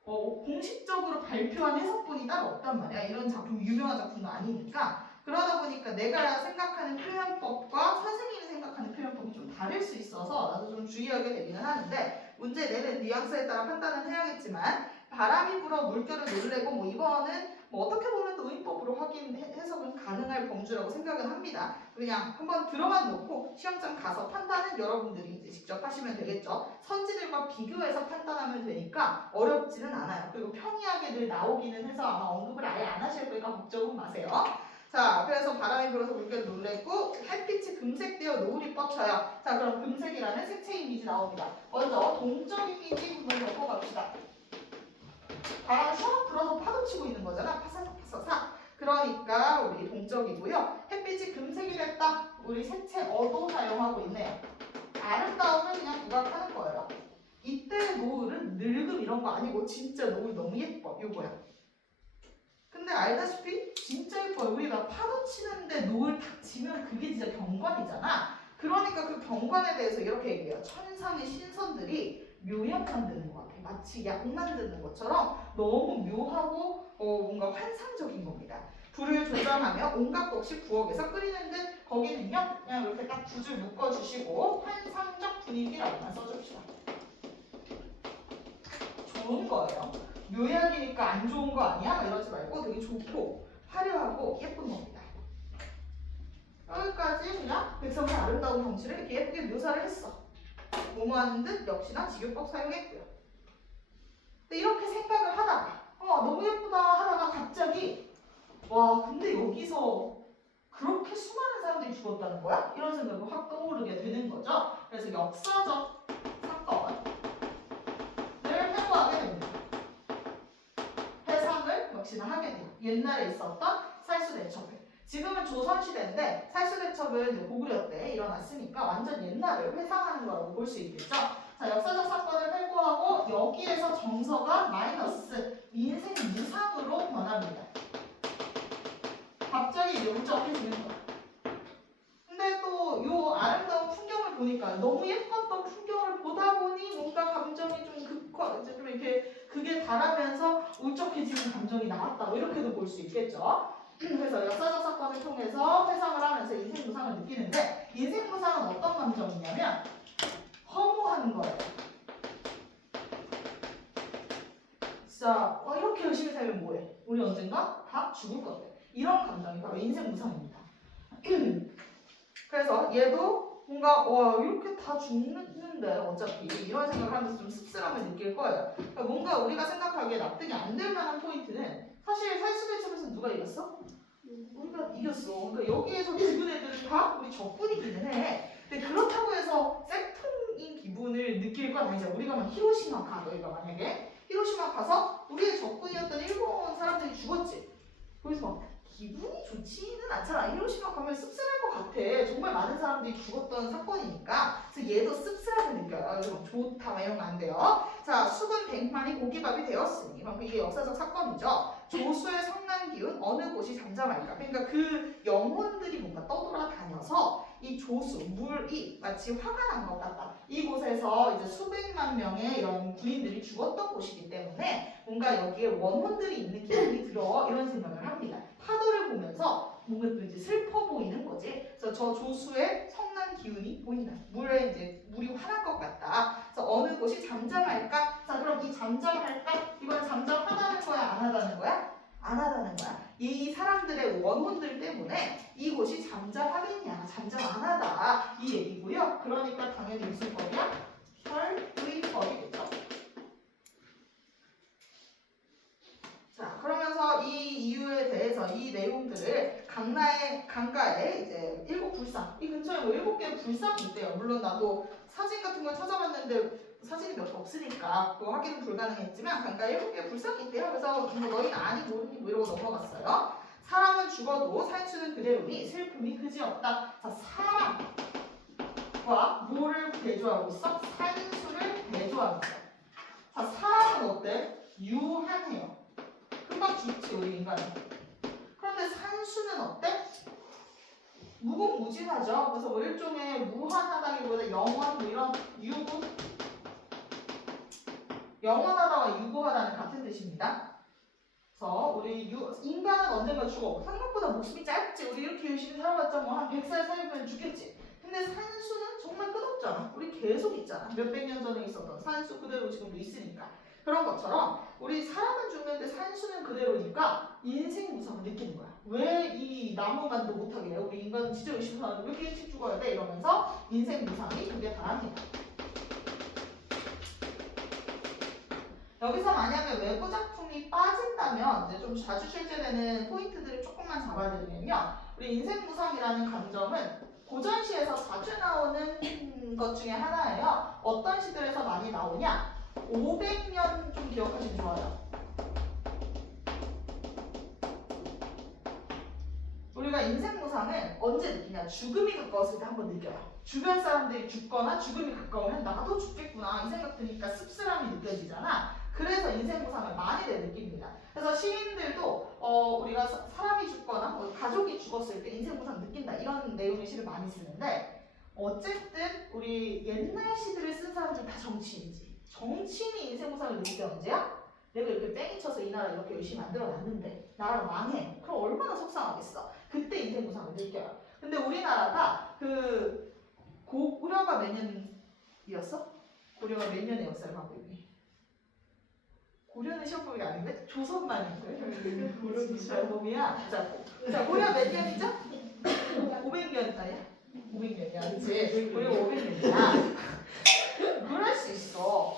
공식적으로 발표한 해석본이 따로 없단 말이야. 이런 작품 유명한 작품도 아니니까. 그러다 보니까 내가 생각하는 표현법과 선생님이 생각하는 표현법이 좀 다를 수 있어서 나도 좀 주의하게 되기는 하는데 문제 내는 뉘앙스에 따라 판단은 해야겠지만 바람이 불어 물결을 놀래고 뭐 이거는 뭐 어떻게 보면 또 의인법으로 해석은 가능할 범주라고 생각은 합니다. 그냥 한번 들어만 놓고 시험장 가서 판단은 여러분들이 이제 직접 하시면 되겠죠. 선지들과 비교해서 판단하면 되니까 어렵지는 않아요. 그리고 평이하게 늘 나오기는 해서 아마 언급을 아예 안 하실 거니까 걱정은 마세요. 자, 그래서 바람이 불어서 물결 놀랬고 햇빛이 금색되어 노을이 뻗쳐요. 자, 그럼 금색이라는 색채 이미지 나옵니다. 먼저 동적 이미지 한번 적어갑시다. 바람이 샥 불어서 파도 치고 있는 거잖아. 파사삭. 그러니까 우리 동적이고요. 햇빛이 금색이 됐다. 우리 색채 어도 사용하고 있네요. 아름다움을 그냥 부각하는 거예요. 이때 노을은 늙음 이런 거 아니고 진짜 노을 너무 예뻐. 요거야. 근데 알다시피 진짜 예뻐요. 우리가 파도 치는데 노을 탁 지면 그게 진짜 경관이잖아. 그러니까 그 경관에 대해서 이렇게 얘기해요. 천상의 신선들이 묘약 만드는 것 같아. 마치 약 만드는 것처럼 너무 묘하고 뭔가 환상적인 겁니다. 불을 조절하며 온갖 것이 부엌에서 끓이는 듯 거기는요. 그냥 이렇게 딱 두 줄 묶어주시고 환상적 분위기라고만 써줍시다. 좋은 거예요. 묘약이니까 안 좋은 거 아니야? 이러지 말고 되게 좋고 화려하고 예쁜 겁니다. 여기까지 그냥 백성의 아름다운 경치를 이렇게 예쁘게 묘사를 했어. 뭐뭐하는 듯 역시나 직유법 사용했고요. 근데 이렇게 생각을 하다가 너무 예쁘다 하다가 갑자기 와 근데 여기서 그렇게 수많은 사람들이 죽었다는 거야? 이런 생각이 확 떠오르게 되는 거죠. 그래서 역사적 사건을 해부하게 됩니다. 해상을 역시나 하게 돼요. 옛날에 있었던 살수대첩을. 지금은 조선시대인데 살수대첩은 이제 고구려 때 일어났으니까 완전 옛날을 회상하는 거라고 볼 수 있겠죠. 자, 역사적 사건을 회고하고 여기에서 정서가 마이너스 인생 무상으로 변합니다. 갑자기 이제 울적해지는 거야. 근데 또 요 아름다운 풍경을 보니까 너무 예뻤던 풍경을 보다 보니 뭔가 감정이 좀 이렇게 극에 달하면서 울적해지는 감정이 나왔다고 이렇게도 볼 수 있겠죠. 그래서 역사적 사건을 통해서 회상을 하면서 인생 무상을 느끼는데 인생 무상은 어떤 감정이냐면 허무한 거예요. 진짜 이렇게 열심히 살면 뭐해? 우리 언젠가 다 죽을 건데. 이런 감정이 바로 인생 무상입니다. 그래서 얘도 뭔가 이렇게 다 죽는데 어차피 이런 생각을 하면서 좀 씁쓸함을 느낄 거예요. 그러니까 뭔가 우리가 생각하기에 납득이 안 될 만한 포인트는 사실 살수대첩에서 누가 이겼어? 우리가 이겼어. 그러니까 여기에서 죽은 애들은 다 우리 적군이기는 해. 근데 그렇다고 해서 쌤통인 기분을 느낄 건 아니죠. 우리가 막 히로시마 가, 너희가 만약에 히로시마 가서 우리의 적군이었던 일본 사람들이 죽었지. 거기서 막 기분이 좋지는 않잖아. 히로시마 가면 씁쓸할 것 같아. 정말 많은 사람들이 죽었던 사건이니까. 그래서 얘도 씁쓸함을 느껴요. 여러분 좋다 막 이런 거 안 돼요. 자, 수분 100만이 고기밥이 되었으니 그럼 이게 역사적 사건이죠. 조수의 성난 기운 어느 곳이 잠잠할까. 그러니까 그 영혼들이 뭔가 떠돌아다녀서 이 조수, 물이 마치 화가 난 것 같다. 이곳에서 이제 수백만 명의 이런 군인들이 죽었던 곳이기 때문에 뭔가 여기에 원혼들이 있는 기분이 들어 이런 생각을 합니다. 파도를 보면서 뭔가 또 이제 슬퍼 보이는 거지. 그래서 저 조수의 성난 기운이 보인다. 물이 화날 것 같다. 그래서 어느 곳이 잠잠할까? 자, 그럼 이 잠잠할까? 이건 잠잠하다는 거야, 안 하다는 거야? 안 하다는 거야. 이 사람들의 원혼들 때문에 이곳이 잠잠하겠냐? 잠잠 안 하다. 이 얘기고요. 그러니까 당연히 무슨 법이야? 혈의 법이겠죠. 자, 그러면서 이 이유에 대해서 이 내용들을 강가에 이제 일곱 불상, 이 근처에 뭐 7개의 불상이 있대요. 물론 나도 사진 같은 걸 찾아봤는데 사진이 몇 개 없으니까 그거 확인은 불가능했지만 강가에 7개의 불상이 있대요. 그래서 뭐 너희는 아니 모르니 뭐 이러고 넘어갔어요. 사람은 죽어도 산수는 그대로니 슬픔이 그지없다. 자, 사람과 뭐를 대조하고 있어? 산수를 대조하고 있어. 자, 사람은 어때? 유한해요. 금방 죽지 우리 인간은. 그런데 산수는 어때? 무궁무진하죠. 그래서 뭐 일종의 무한하다기보다 영원 뭐 이런 유구, 영원하다와 유구하다는 같은 뜻입니다. 그래서 우리 인간은 언젠가 죽어. 생각보다 목숨이 짧지. 우리 이렇게 열심히 살아봤자 뭐 한 100살 살면 죽겠지. 근데 산수는 정말 끝없잖아. 우리 계속 있잖아. 몇백 년 전에 있었던 산수 그대로 지금도 있으니까. 그런 것처럼 우리 사람은 죽는데 산수는 그대로니까 인생 무상을 느끼는 거야. 왜 이 나무만도 못하게 해? 우리 인간은 진짜 열심히 사는데 왜 이렇게 일찍 죽어야 돼? 이러면서 인생 무상이 그게 다랍니다. 여기서 만약에 외부 작품이 빠진다면 이제 좀 자주 출제되는 포인트들을 조금만 잡아드리면요. 우리 인생 무상이라는 감정은 고전시에서 자주 나오는 것 중에 하나예요. 어떤 시들에서 많이 나오냐? 500년 좀 기억하시면 좋아요. 우리가 인생 무상을 언제 느끼냐? 죽음이 가까웠을 때 한번 느껴요. 주변 사람들이 죽거나 죽음이 가까우면 나도 죽겠구나 이 생각 드니까 씁쓸함이 느껴지잖아. 그래서 인생 무상을 많이들 느낍니다. 그래서 시인들도 우리가 사람이 죽거나 가족이 죽었을 때 인생 무상 느낀다 이런 내용의 시를 많이 쓰는데 어쨌든 우리 옛날 시들을 쓴 사람들 다 정치인이지. 정치인이 인생 무상을 느낄 때 언제야? 내가 이렇게 뺑이 쳐서 이 나라 이렇게 열심히 만들어놨는데 나라가 망해. 그럼 얼마나 속상하겠어. 그때 인생 무상을 느껴요. 근데 우리나라가 그 고려가 몇 년이었어? 고려가 몇 년의 역사를 갖고 있니? 고려는 시험법이 아닌데? 조선만인걸? 시험법이야. 자, 고려 몇 년이죠? 500년 아니야? 500년이야, 그치? 고려 500년이야. 그럴 수 있어.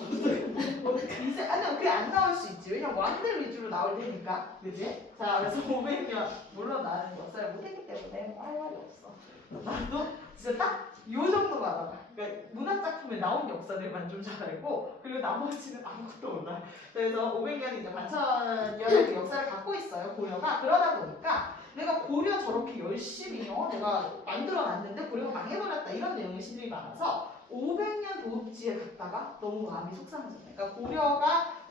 이제 아니 그게 안 나올 수 있지. 왜냐면 왕들 위주로 나올 테니까, 그지? 자, 그래서 500년 물론 나는 역사를 못했기 때문에 할 말이 없어. 나도 진짜 딱 요 정도만 알아. 그러니까 문학 작품에 나온 역사들만 좀 잘 알고 그리고 나머지는 아무것도 몰라. 그래서 500년 이제 반천년의 역사를 갖고 있어요 고려가. 그러다 보니까 내가 고려 저렇게 열심히 내가 만들어놨는데 고려가 망해버렸다 이런 내용의 시들이 많아서 500년 도읍지에 갔다가 너무 마음이 속상해졌네. 그러니까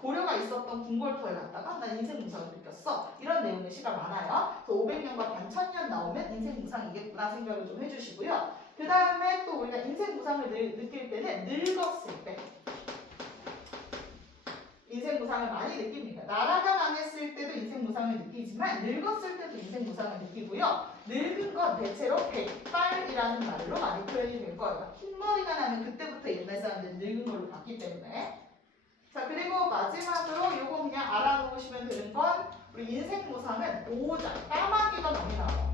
고려가 있었던 궁궐터에 갔다가 난 인생 무상을 느꼈어. 이런 내용의 시가 많아요. 그래서 500년과 반천년 나오면 인생 무상이겠구나 생각을 좀 해주시고요. 그 다음에 또 우리가 인생 무상을 느낄 때는 늙었을 때 인생 무상을 많이 느낍니다. 나라가 망했을 때도 인생 무상을 느끼지만 늙었을 때도 인생 무상을 느끼고요. 늙은 건 대체로 백발이라는 말로 많이 표현이 될 거예요. 흰머리가 나면 그때부터 옛날 사람들은 늙은 걸로 봤기 때문에. 자, 그리고 마지막으로 요거 그냥 알아놓으시면 되는 건 우리 인생 무상은 5장 까마귀가 많이 나와요.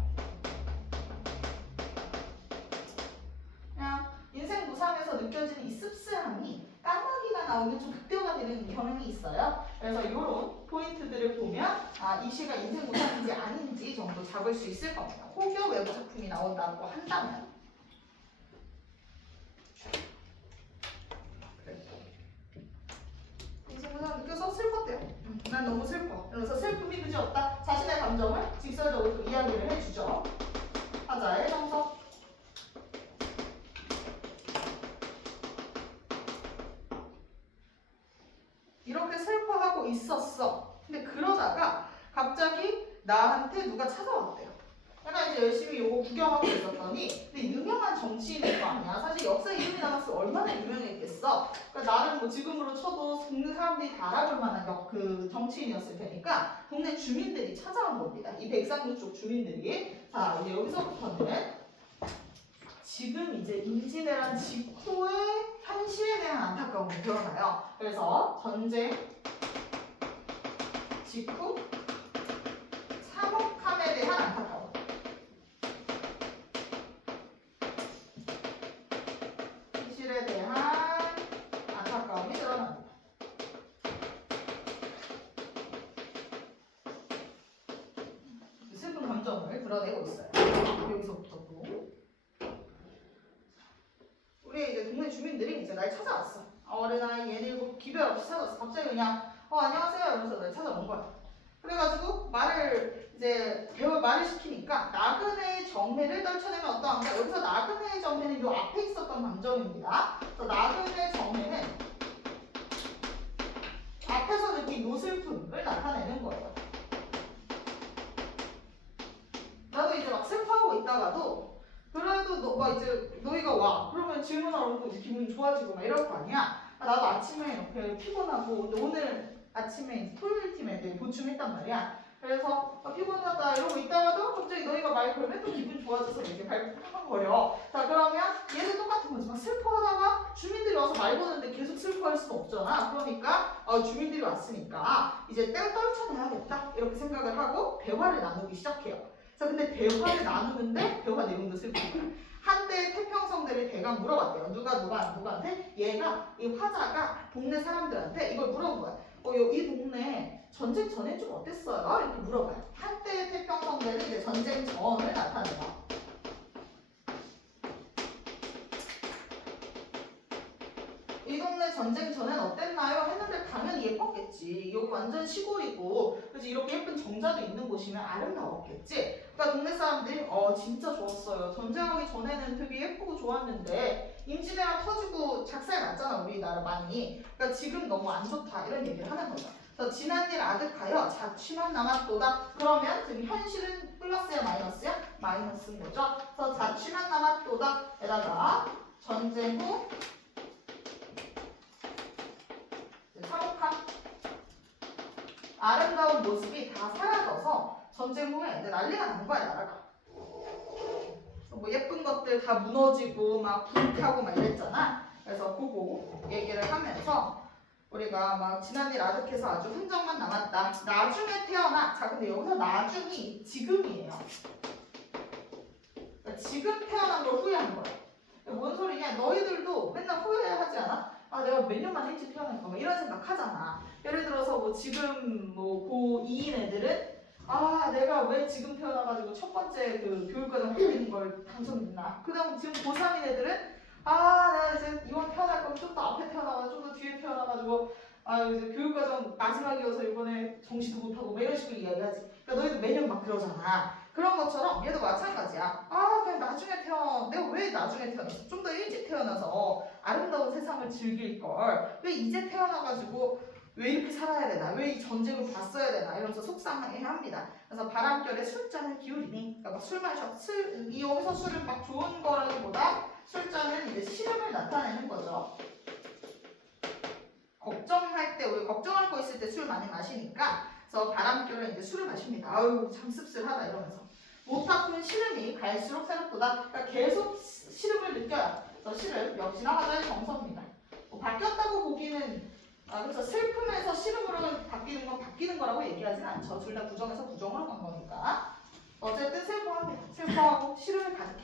그냥 인생 무상에서 느껴지는 이 씁쓸함이 까마귀가 나오면 좀 극대화가 되는 경향이 있어요. 그래서 이런 포인트들을 보면 이 시가 인생 무상인지 아닌지 정도 잡을 수 있을 겁니다. 혹여 외부 작품이 나온다고 한다면. 인생 무상 느껴서 슬펐대요. 난 너무 슬퍼. 그래서 슬픔이 그지없다. 자신의 감정을 직설적으로 이야기를 해주죠. 하자의 정석. 이렇게 슬퍼하고 있었어. 근데 그러다가 갑자기 나한테 누가 찾아왔대요. 내가 이제 열심히 요거 구경하고 있었더니 근데 유명한 정치인일 거 아니야. 사실 역사 이름이 나갔으면 얼마나 유명했겠어. 그러니까 나는 뭐 지금으로 쳐도 동네 사람들이 다 알아볼 만한 그 정치인이었을 테니까 동네 주민들이 찾아온 겁니다. 이 백상루 쪽 주민들이. 자, 이제 여기서부터는 지금 이제 임진왜란 직후의 현실에 대한 안타까움이 드러나요. 그래서 전쟁 직후 참혹함에 대한 안타까움. 현실에 대한 안타까움이 드러납니다. 슬픈 감정을 드러내고 있어요. 여기서부터도. 우리 이제 동네 주민들이 이제 날 찾아왔어. 어린아이 얘네고 기별 없이 찾아왔어. 갑자기 그냥 안녕하세요 이러면서 날 찾아온 거야. 그래가지고 말을 시키니까 나그네의 정회를 떨쳐내면 어떠한가? 여기서 나그네의 정회는 요 앞에 있었던 감정입니다. 그래서 나그네의 정회는 앞에서 느낀 요 슬픔을 나타내는 거예요. 나도 이제 막 슬퍼하고 있다가도 그래도 너희가 와. 그러면 질문하러 오고 이제 기분이 좋아지고 막 이럴 거 아니야. 나도 아침에 이렇게 피곤하고 근데 오늘 아침에 토요일 팀에 되게 보충했단 말이야. 그래서 피곤하다 이러고 있다가도 갑자기 너희가 말 걸면 또 기분 좋아져서 이렇게 발끈거려. 자, 그러면 얘도 똑같은 거지. 막 슬퍼하다가 주민들이 와서 말 거는데 계속 슬퍼할 수는 없잖아. 그러니까 주민들이 왔으니까 이제 땡 떨쳐내야겠다 이렇게 생각을 하고 대화를 나누기 시작해요. 자, 근데 대화를 나누는데 대화 내용도 슬픈 거야. 한때 태평성대를 대강 물어봤대요. 누구한테? 얘가 이 화자가 동네 사람들한테 이걸 물어본 거야. 이 동네 전쟁 전에 좀 어땠어요? 이렇게 물어봐요. 한때 태평성대는 이제 전쟁 전을 나타내요. 이 동네 전쟁 전엔 어땠나요? 했는데 당연히 예뻤겠지. 여기 완전 시골이고, 그래서 이렇게 예쁜 정자도 있는 곳이면 아름다웠겠지. 그러니까 동네 사람들이 진짜 좋았어요. 전쟁하기 전에는 되게 예쁘고 좋았는데 임진왜란 터지고 작살 났잖아 우리나라 많이. 그러니까 지금 너무 안 좋다 이런 얘기를 하는 거죠. 그래서 지난 일 아득하여 자취만 남았도다. 그러면 지금 현실은 플러스야 마이너스야? 마이너스인 거죠. 그래서 자취만 남았도다에다가 전쟁 후 사록함 아름다운 모습이 다 사라져서 전쟁 후에 이제 난리가 난 거야 나라가. 뭐 예쁜 것들 다 무너지고 막 불타고 막 이랬잖아. 그래서 그거 얘기를 하면서 우리가 막 지난 일 아득해서 아주 흔적만 남았다. 나중에 태어나. 자, 근데 여기서 나중이 지금이에요. 그러니까 지금 태어난 걸 후회하는 거야. 뭔 소리냐? 너희들도 맨날 후회하지 않아? 아, 내가 몇 년 만에 일찍 태어날까? 막 이런 생각 하잖아. 예를 들어서 뭐 지금 뭐 고2인 애들은 아, 내가 왜 지금 태어나가지고 첫 번째 그 교육과정 바뀌는 걸 당첨됐나? 그 다음 지금 고3인 애들은 아, 내가 이제 이번 태어날 거면 좀 더 앞에 태어나가지고 좀 더 뒤에 태어나가지고 아, 이제 교육과정 마지막이어서 이번에 정시도 못하고 뭐 이런 식으로 이야기하지. 그러니까 너희도 매년 막 그러잖아. 그런 것처럼 얘도 마찬가지야. 아, 그냥 나중에 내가 왜 나중에 태어났어? 좀 더 일찍 태어나서 아름다운 세상을 즐길 걸. 왜 이제 태어나가지고 왜 이렇게 살아야 되나? 왜 이 전쟁을 봤어야 되나? 이러면서 속상해 합니다. 그래서 바람결에 술잔을 기울이니, 그러니까 막 술 마셔, 여기서 술은 막 좋은 거라기보다 술잔은 이제 시름을 나타내는 거죠. 걱정할 때, 우리 걱정할 거 있을 때 술 많이 마시니까, 그래서 바람결에 이제 술을 마십니다. 아유, 참 씁쓸하다 이러면서. 못 바꾼 시름이 갈수록 새롭도다. 그러니까 계속 시름을 느껴요. 그래서 시름 역시나 화자의 정서입니다. 뭐 바뀌었다고 보기는 그래서 슬픔에서 시름으로 바뀌는 건 바뀌는 거라고 얘기하진 않죠. 둘 다 부정에서 부정으로 간 거니까. 어쨌든 슬퍼합니다. 슬퍼하고 시름을 가득해.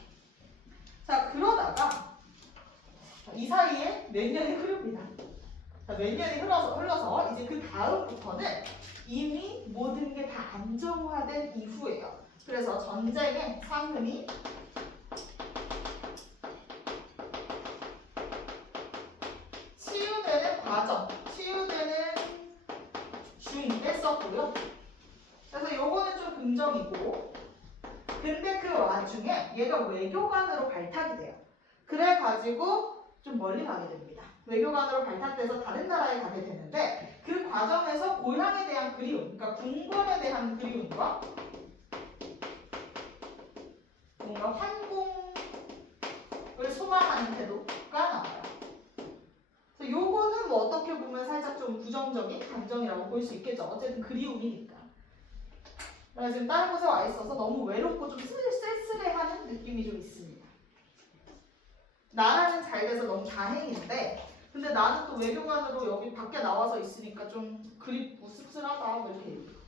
자, 그러다가 이 사이에 몇 년이 흐릅니다. 자, 몇 년이 흘러서 이제 그 다음부터는 이미 모든 게 다 안정화된 이후예요. 그래서 전쟁의 상흔이 치유되는 과정, 치유되는 중에 썼고요. 그래서 요거는 좀 긍정이고, 근데 그 와중에 얘가 외교관으로 발탁이 돼요. 그래가지고 좀 멀리 가게 됩니다. 외교관으로 발탁돼서 다른 나라에 가게 되는데 그 과정에서 고향에 대한 그리움, 그러니까 궁궐에 대한 그리움과 뭔가 환공을 소망하는 태도가 나와요. 그래서 요거는 뭐 어떻게 보면 살짝 좀 부정적인 감정이라고 볼 수 있겠죠. 어쨌든 그리움이니까. 내가 지금 다른 곳에 와 있어서 너무 외롭고 좀 쓸쓸해하는 느낌이 좀 있습니다. 나라는 잘 돼서 너무 다행인데 근데 나는 또 외교관으로 여기 밖에 나와서 있으니까 좀 그립고 씁쓸하다 뭐 이렇게 얘기해요.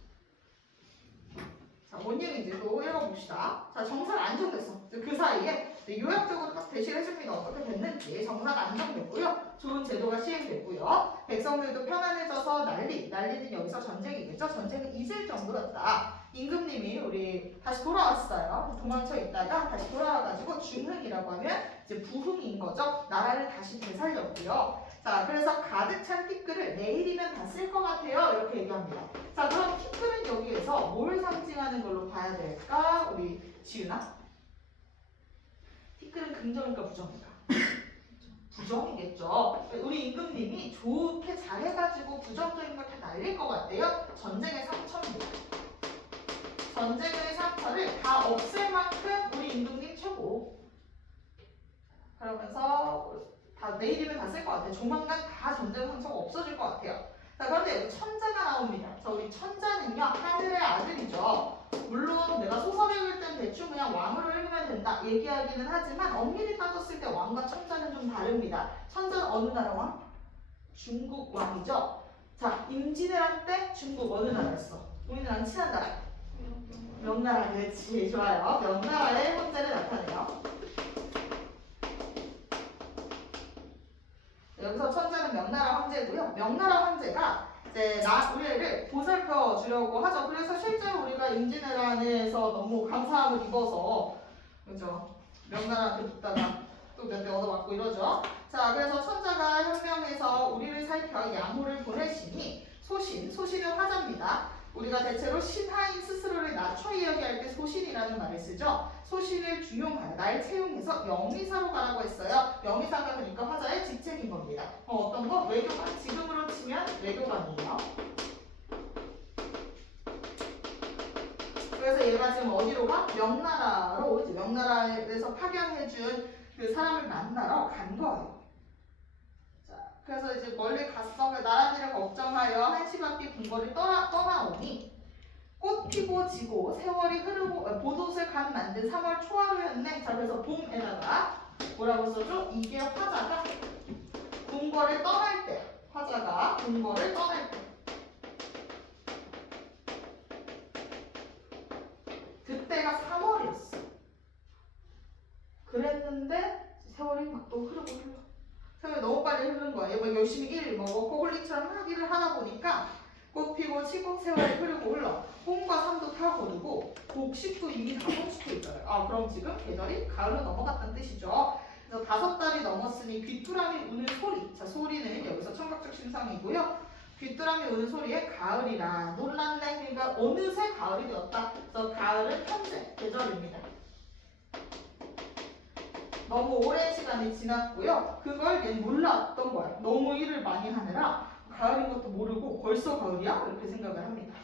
자, 뭔 얘기인지 또 읽어봅시다. 자, 정사가 안정됐어. 그 사이에 요약적으로 딱 대시해줍니다. 어떻게 됐는지. 정사가 안정됐고요. 좋은 제도가 시행됐고요. 백성들도 편안해져서 난리는 여기서 전쟁이겠죠. 전쟁은 잊을 정도였다. 임금님이 우리 다시 돌아왔어요. 도망쳐 있다가 다시 돌아와가지고 중흥이라고 하면 이제 부흥인 거죠. 나라를 다시 되살렸고요. 자, 그래서 가득 찬 티끌을 내일이면 다 쓸 것 같아요. 이렇게 얘기합니다. 자, 그럼 티끌은 여기에서 뭘 상징하는 걸로 봐야 될까? 우리 지은아? 티끌은 긍정일까 부정일까? 부정이겠죠. 우리 임금님이 좋게 잘해가지고 부정적인 걸 다 날릴 것 같아요. 전쟁의 상처입니다. 전쟁의 상처를 다 없앨 만큼 우리 임금님 최고. 그러면서 다 내일이면 다 쓸 것 같아요. 조만간 다 전쟁 상처가 없어질 것 같아요. 자, 그런데 여기 천자가 나옵니다. 자, 우리 천자는요 하늘의 아들이죠. 물론 내가 소설 읽을 땐 대충 그냥 왕으로 읽으면 된다 얘기하기는 하지만 엄밀히 따졌을 때 왕과 천자는 좀 다릅니다. 천자는 어느 나라 왕? 중국 왕이죠. 자, 임진왜란 때 중국 어느 나라였어? 우리나라랑 친한 나라. 명나라, 그렇지. 좋아요. 명나라의 혼자를 나타내요. 여기서 천자는 명나라 황제고요. 명나라 황제가 이제 우리를 보살펴 주려고 하죠. 그래서 실제로 우리가 임진왜란에서 너무 감사함을 입어서 그죠? 명나라한테 붙다가 또 몇 대 얻어맞고 이러죠. 자, 그래서 천자가 혁명해서 우리를 살펴 양호를 보내시니 소신은 화자입니다. 우리가 대체로 신하인 스스로를 낮춰 이야기할 때 소신이라는 말을 쓰죠. 소신을 중용하여 날 채용해서 영의사로 가라고 했어요. 영의사가 그러니까 화자의 직책인 겁니다. 어떤 거? 외교관. 지금으로 치면 외교관이에요. 그래서 얘가 지금 어디로 가? 명나라로 이제 명나라에서 파견해준 그 사람을 만나러 간 거예요. 자, 그래서 이제 멀리 갔어. 나라들을 걱정하여 한시바퀴 궁궐을 떠나오니 꽃 피고 지고 세월이 흐르고 보도을 간 만든 3월 초하루였네. 자, 그래서 봄에다가 뭐라고 써줘? 이게 화자가 궁궐을 떠날 때, 화자가 궁궐을 떠날 때, 그때가 3월이었어. 그랬는데 세월이 막 또 흐르고 세월이 너무 빨리 흐르는 거야. 얘가 열심히 워커홀릭처럼 막 일을 하다 보니까 꽃 피고 치고 세월이 흐르고 흘러. 봄과 산도 타버리고 곡식도 이미 다 성숙해 있잖아요. 아, 그럼 지금 계절이 가을로 넘어갔다는 뜻이죠. 그래서 5달이 넘었으니 귀뚜라미 우는 소리. 자, 소리는 여기서 청각적 심상이고요. 귀뚜라미 우는 소리에 가을이라 놀랐네. 그러니까 어느새 가을이 되었다. 그래서 가을은 현재 계절입니다. 너무 오랜 시간이 지났고요. 그걸 얘는 몰랐던 거야. 너무 일을 많이 하느라 가을인 것도 모르고 벌써 가을이야? 이렇게 생각을 합니다.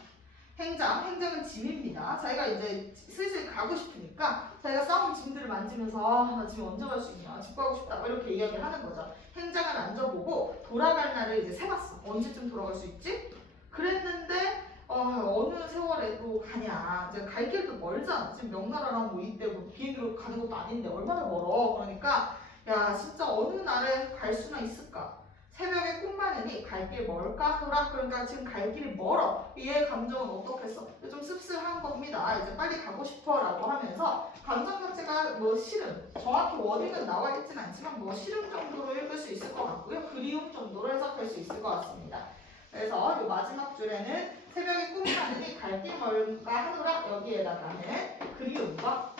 행장은 짐입니다. 자기가 이제 슬슬 가고 싶으니까 자기가 쌓은 짐들을 만지면서 나 집에 언제 갈 수 있냐, 집 가고 싶다 이렇게 이야기를 하는 거죠. 행장을 앉아보고 돌아갈 날을 이제 세봤어. 언제쯤 돌아갈 수 있지? 그랬는데 어느 세월에도 가냐. 이제 갈 길도 멀잖아. 지금 명나라랑 뭐 이때 뭐 비행기로 가는 것도 아닌데 얼마나 멀어. 그러니까 야, 진짜 어느 날에 갈 수나 있을까? 새벽에 꿈 많으니 갈 길 멀까 하더라. 그러니까 지금 갈 길이 멀어. 얘의 감정은 어떻겠어? 좀 씁쓸한 겁니다. 이제 빨리 가고 싶어라고 하면서 감정 자체가 뭐 싫음, 정확히 워딩은 나와 있진 않지만 뭐 싫음 정도로 읽을 수 있을 것 같고요. 그리움 정도로 해석할 수 있을 것 같습니다. 그래서 이 마지막 줄에는 새벽에 꿈 많으니 갈 길 멀까 하더라. 여기에다가는 그리움과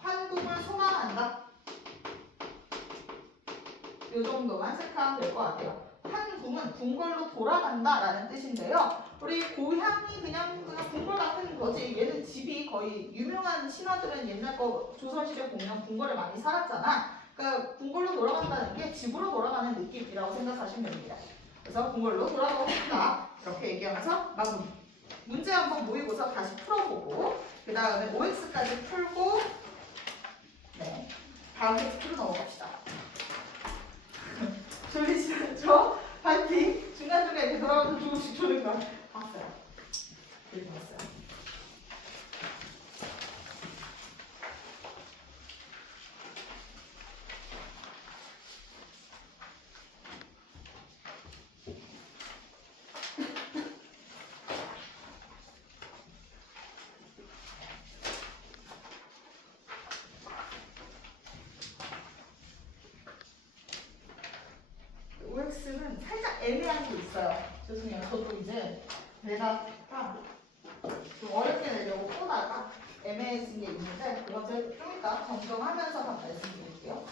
환궁을 소망한다. 이 정도만 체크하면 될 것 같아요. 환궁은 궁궐로 돌아간다라는 뜻인데요. 우리 고향이 그냥 궁궐 같은 거지. 얘는 집이 거의 유명한 신하들은 옛날 거 조선시대 보면 궁궐에 많이 살았잖아. 그러니까 궁궐로 돌아간다는 게 집으로 돌아가는 느낌이라고 생각하시면 됩니다. 그래서 궁궐로 돌아가고 싶다. 이렇게 얘기하면서 마무리. 문제 한번 모의고사 다시 풀어보고 그 다음에 OX까지 풀고 네, 다음 텍스트로 넘어갑시다. 졸리지 않죠? 파이팅! 중간중간에 이렇게 돌아가면서 조금씩 조는 거 봤어요. 이렇게 봤어요. OX는 살짝 애매한 게 있어요. 죄송해요. 저도 이제 내가 좀 어렵게 내려고 보다가 애매해진 게 있는데 그건 제가 좀 이따 정정하면서 말씀드릴게요.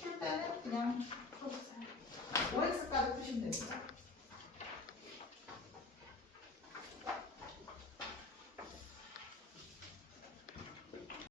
풀 때는 그냥 풀어주세요. OX까지 푸시면 됩니다.